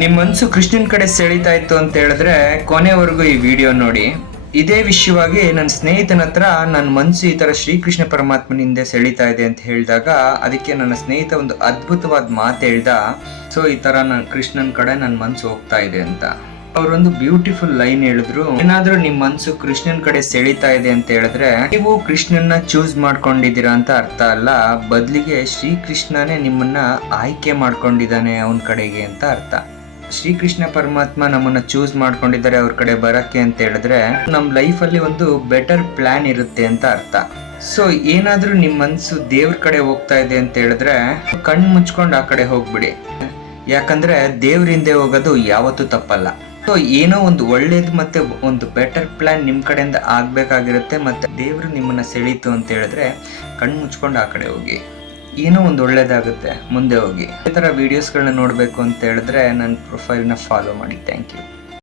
ನಿಮ್ಮ ಮನಸ್ಸು ಕೃಷ್ಣನ್ ಕಡೆ ಸೆಳೀತಾ ಇತ್ತು ಅಂತ ಹೇಳಿದ್ರೆ ಕೊನೆವರೆಗೂ ಈ ವಿಡಿಯೋ ನೋಡಿ. ಇದೇ ವಿಷಯವಾಗಿ ನನ್ನ ಸ್ನೇಹಿತನ ಹತ್ರ ನನ್ನ ಮನಸ್ಸು ಈ ತರ ಶ್ರೀಕೃಷ್ಣ ಪರಮಾತ್ಮನಿಂದ ಸೆಳೀತಾ ಇದೆ ಅಂತ ಹೇಳಿದಾಗ ಅದಕ್ಕೆ ನನ್ನ ಸ್ನೇಹಿತ ಒಂದು ಅದ್ಭುತವಾದ ಮಾತು ಹೇಳ್ದ. ಸೊ ಈ ತರ ನನ್ನ ಕೃಷ್ಣನ್ ಕಡೆ ನನ್ನ ಮನಸ್ಸು ಹೋಗ್ತಾ ಇದೆ ಅಂತ ಅವರೊಂದು ಬ್ಯೂಟಿಫುಲ್ ಲೈನ್ ಹೇಳಿದ್ರು. ಏನಾದ್ರೂ ನಿಮ್ ಮನ್ಸು ಕೃಷ್ಣನ್ ಕಡೆ ಸೆಳೀತಾ ಇದೆ ಅಂತ ಹೇಳಿದ್ರೆ ನೀವು ಕೃಷ್ಣನ್ನ ಚೂಸ್ ಮಾಡ್ಕೊಂಡಿದ್ದೀರಾ ಅಂತ ಅರ್ಥ ಅಲ್ಲ, ಬದಲಿಗೆ ಶ್ರೀಕೃಷ್ಣನೇ ನಿಮ್ಮನ್ನ ಆಯ್ಕೆ ಮಾಡ್ಕೊಂಡಿದ್ದಾನೆ ಅವನ ಕಡೆಗೆ ಅಂತ ಅರ್ಥ. ಶ್ರೀಕೃಷ್ಣ ಪರಮಾತ್ಮ ನಮ್ಮನ್ನ ಚೂಸ್ ಮಾಡ್ಕೊಂಡಿದ್ದಾರೆ ಅವ್ರ ಕಡೆ ಬರಕ್ಕೆ ಅಂತ ಹೇಳಿದ್ರೆ ನಮ್ ಲೈಫ್ ಅಲ್ಲಿ ಒಂದು ಬೆಟರ್ ಪ್ಲಾನ್ ಇರುತ್ತೆ ಅಂತ ಅರ್ಥ. ಸೊ ಏನಾದ್ರೂ ನಿಮ್ ಮನ್ಸು ದೇವ್ರ ಕಡೆ ಹೋಗ್ತಾ ಇದೆ ಅಂತ ಹೇಳಿದ್ರೆ ಕಣ್ ಮುಚ್ಕೊಂಡು ಆ ಕಡೆ ಹೋಗ್ಬಿಡಿ, ಯಾಕಂದ್ರೆ ದೇವ್ರ ಹಿಂದೆ ಹೋಗೋದು ಯಾವತ್ತೂ ತಪ್ಪಲ್ಲ. ಸೊ ಏನೋ ಒಂದು ಒಳ್ಳೇದು ಮತ್ತೆ ಒಂದು ಬೆಟರ್ ಪ್ಲಾನ್ ನಿಮ್ ಕಡೆಯಿಂದ ಆಗ್ಬೇಕಾಗಿರುತ್ತೆ. ಮತ್ತೆ ದೇವ್ರು ನಿಮ್ಮನ್ನ ಸೆಳೀತು ಅಂತ ಹೇಳಿದ್ರೆ ಕಣ್ ಮುಚ್ಕೊಂಡು ಆ ಕಡೆ ಹೋಗಿ, ಏನೋ ಒಂದು ಒಳ್ಳೇದಾಗುತ್ತೆ, ಮುಂದೆ ಹೋಗಿ. ಈ ತರ ವಿಡಿಯೋಸ್ಗಳನ್ನ ನೋಡ್ಬೇಕು ಅಂತ ಹೇಳಿದ್ರೆ ನನ್ನ ಪ್ರೊಫೈಲ್ನ ಫಾಲೋ ಮಾಡಿ. Thank you.